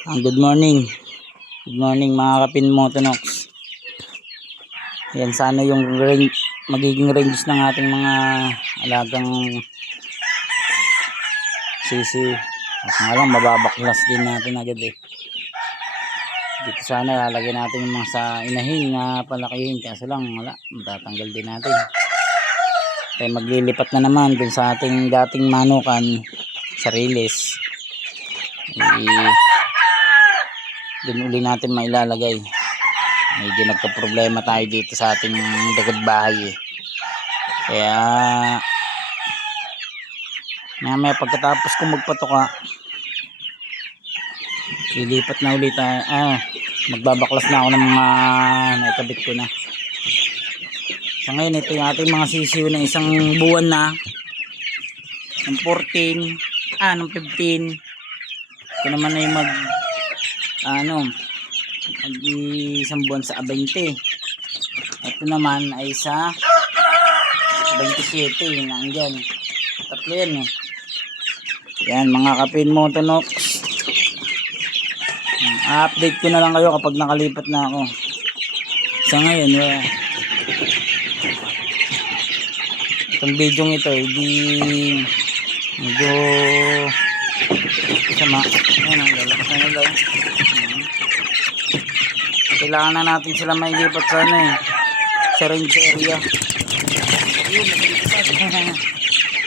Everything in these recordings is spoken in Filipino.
Good morning. Good morning mga kapin Motonox. Yan sana yung magiging range ng ating mga alagang sisi. Kasi nga lang mababaklas din natin agad eh. Dito sana lalagyan natin yung mga sa inahin na palakihin. Kaso lang wala, matatanggal din natin. Kaya maglilipat na naman dun sa ating dating manukan sa riles. Dun uli natin mailalagay. Medyo nagka-problema tayo dito sa ating dagad bahay eh. Kaya mamaya pagkatapos kong magpatuka, lilipat na ulit tayo. Magbabaklas na ako ng mga naikabit ko na. So ngayon ito yung ating mga sisiw na isang buwan na, ng 14, ng 15. Ito naman ay mag isang buwan sa 20. Ito naman ay sa 27. Nandyan tatlo yan eh. Yan mga kapin Motonox, update ko na lang kayo kapag nakalipat na ako. Sa ngayon itong video ito hindi medyo sama. Ayan ang lalakas na nila. Kailangan na natin sila mailipat sa range area.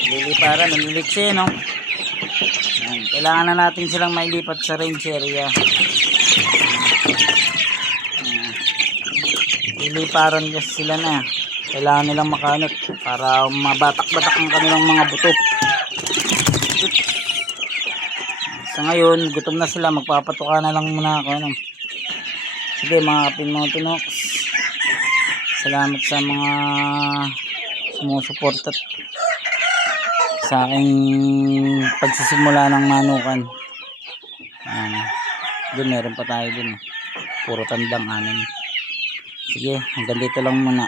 Liliparan, naliliksi no. Kailangan na natin silang mailipat sa range area. Liliparan kasi sila na. Kailangan nilang makanot para mabatak-batak ang kanilang mga buto. Sa ngayon, gutom na sila, magpapatuka na lang muna ako. Sige mga kapin Motonox, salamat sa mga sumusuporta sa aking pagsisimula ng manukan. Doon meron pa tayo dun. Puro tandang 6. Sige, hanggang dito lang muna.